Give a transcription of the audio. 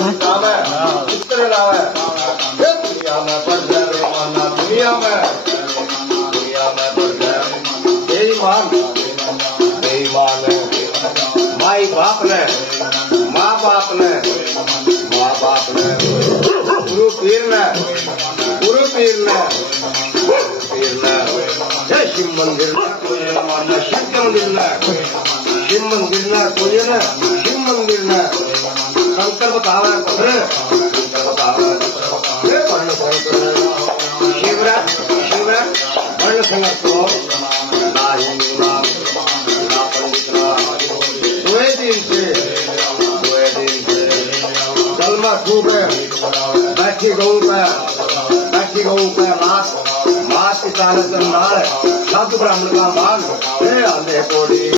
दुनिया में चित्र लावे दुनिया में बढ़ जाए माना दुनिया में बढ़ जाए बेईमान माई बाप ने माँ बाप ने गुरु पीर ने शिव मंदिर ने माना शिव मंदिर ने शिव मंदिर ने शंकर बतावे पत्थर शिवराज वर्ण संगत को ना हिंदू ना पंडित ना दुए दिन से जलमा छूपे बैठी गऊ पे मात पिता ने नाल सत ब्राह्मण का मान आंधे कोड़ी।